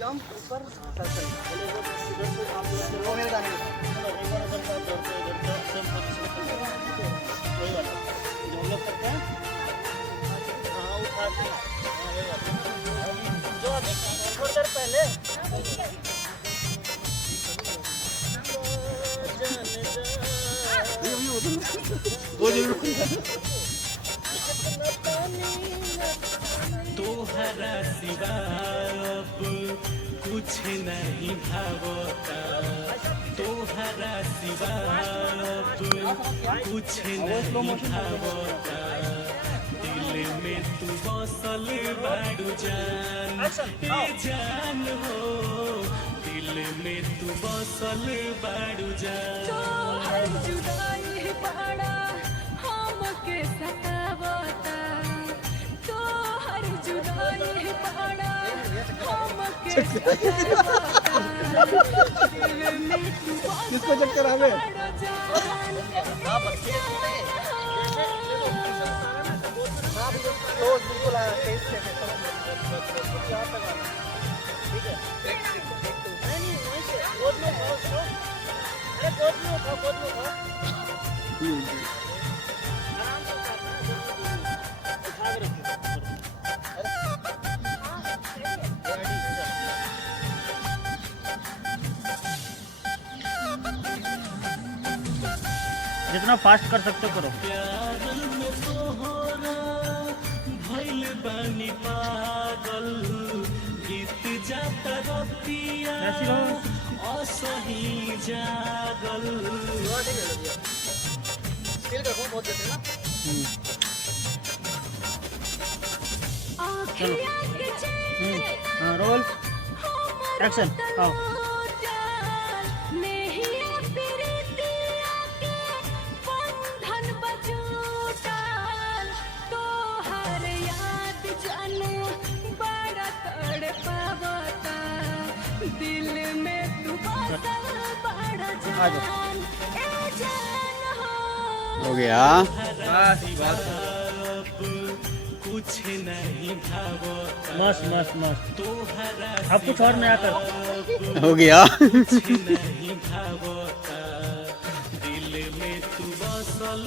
Jump ऊपर circle बोले वो इधर से आप वो मेरे गाने के साथ एक बार अगर आप जोड़ते सेम पोजीशन पे वही वाला जो हम लोग करते हैं। हाँ उठा के वही वाला जो अभी थोड़ी देर पहले वो जरूर तोहरा सिवा अब कुछ नहीं भावता, तोहरा सिवा अब कुछ नहीं भावता, दिल में तू बसल बाड़ू जान, ए जान हो, दिल में तू बसल बाड़ू जान। तोहर जुदाई बड़ा हमके सतावता, तोहर जुदाई बड़ा हमके सतावता, दिल में तू किसको चक्कर आ गए? तो बिल्कुल टेस्ट से ठीक है नहीं वहीं से गोद में खाओ सो अरे गोद में खाओ आराम से उठा के जितना फास्ट कर सकते करो। बनी पागल गीत जाता रतिया असही जागल। स्किल देखो बहुत देते हैं चलो रोल एक्शन आओ। दिल में तू बड़ा जान ए जान हो गया। कुछ नहीं भावता, मस्त मस्त मस्त अब कुछ और नया कर। हो गया। कुछ नहीं भावता, दिल में तू बसल